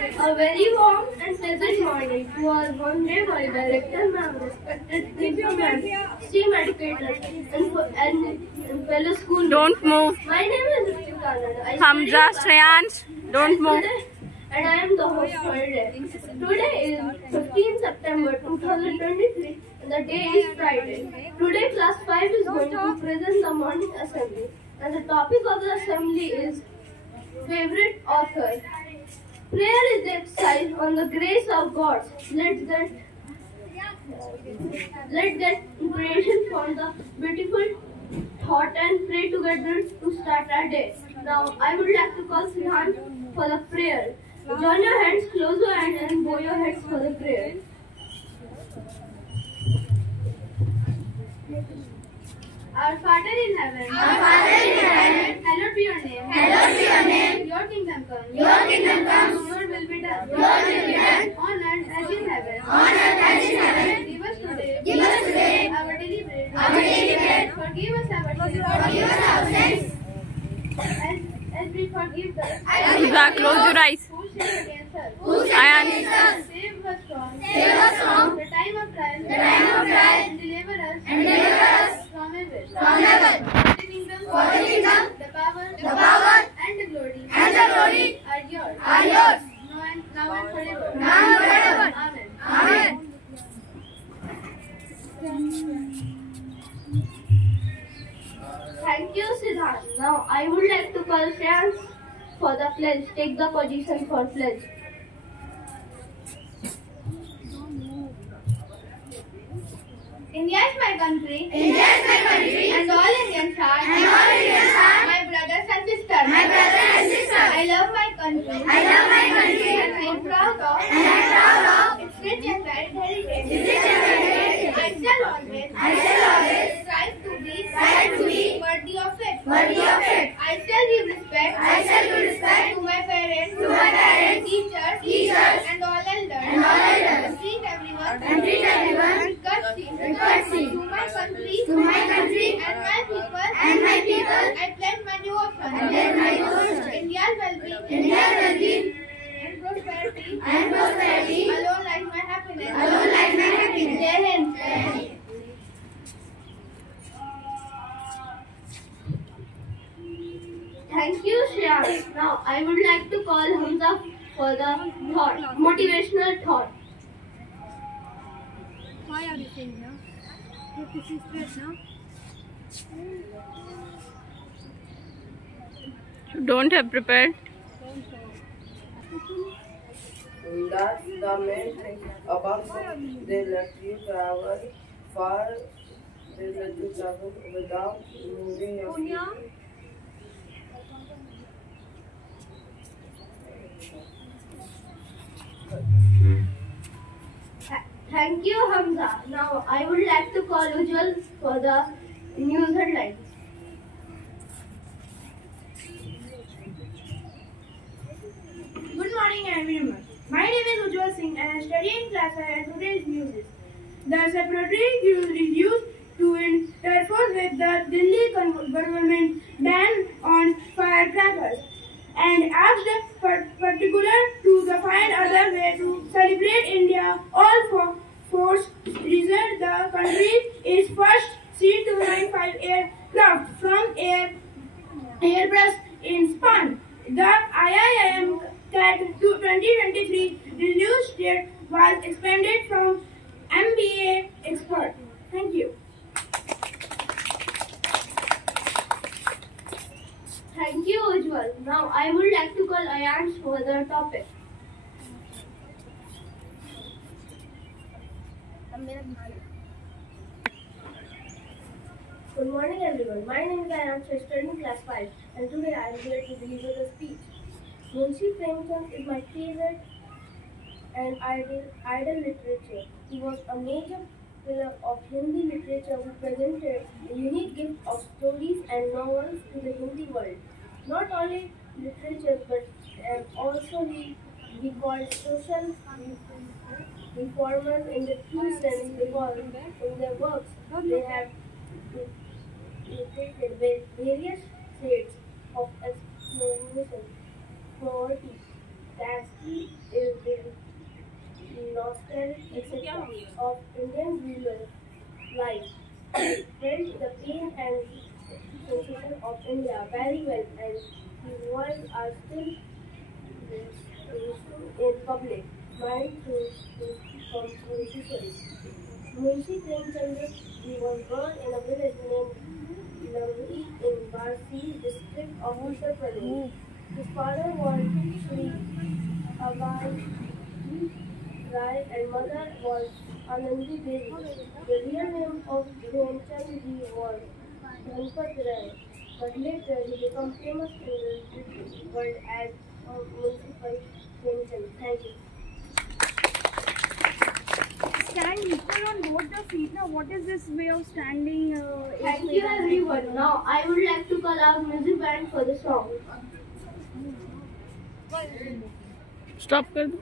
A very warm and pleasant morning to our honorable director ma'am, respected principal ma'am, esteemed educators, and fellow school. Don't move. My name is Ritika Nanda. Hamza, Shreyansh, don't move. And I am the host for today. Today is 15 September 2023 and the day is Friday. Today class 5 is going to present the morning assembly and the topic of the assembly is favorite author. Prayer is the exercise on the grace of God. Let's get inspiration from the beautiful thought and pray together to start our day. Now I would like to call Sihan for the prayer. Join your hands, close your hands and bow your heads for the prayer. Our Father in heaven, hallowed be your name. Your kingdom come. Your will be done. On earth as in heaven. Give us today our daily bread. Forgive us our sins. As we forgive them. Hamza, close your eyes. Who sinned against us? Ayan. Save us from the time of trial. And deliver us from evil. For the kingdom, the power, and the glory are yours. Now and forever. Amen. Thank you, Siddharth. Now I would like to call Shreyansh for the pledge. Take the position for pledge. India is my country. And all Indians are. My brothers and sisters. I love my country. And I am proud of its rich and varied heritage. I shall always strive to be worthy of it. I shall give respect to my parents, teachers, and all elders. Treat everyone with courtesy. To my country and my people, I pledge my devotion. India's well-being and prosperity alone lies my happiness. Jai Hind. Thank you, Shreyansh. Now I would like to call Hamza for the motivational thought. Why are you saying now? This is straight now. Don't have prepared. That's the main thing about them. They let you travel far. They let you travel without moving your feet. Thank you, Hamza. Now I would like to call Ujjwal for the news headlines. Good morning everyone. My name is Ujjwal Singh and I study in class 5 and today's news is the separatory use reduced to interfere with the Delhi government ban on firecrackers and asked particular to the find other way to celebrate India all force reason the country is first C-295 aircraft from Airbus in Spain. The IIM CAT 2023 release date was expanded from MBA expert. Thank you. Thank you, Ujjwal. Now I would like to call Ayansh for the topic. Good morning, everyone. My name is Ayansh. I study in class 5, and today I am here to deliver the speech. Munshi Premchand is my favorite and idol literature. He was a major pillar of Hindi literature who presented a unique gift of stories and novels to the Hindi world. Not only literature, but also he called social reformers in the true sense because in their works they have depicted various shades of exploitation, poverty, Dasky is the nostalgic of Indian rural life. Felt the pain and sensation of India very well, and his words are still in public mind through his compositions. Munshi Premchandra, he was born in a village named Lavri in Varsi district of Uttar Pradesh. His father was Sri Abai Rai and mother was Anandi Devi. The real name of Premchand ji was Dhanpat Rai, but later he became famous in the world as Municipal Premchand. Thank you. Stand equal on both the feet. Now, what is this way of standing? Thank you everyone. Now I would like to call out music band for the song. Stop कर दो.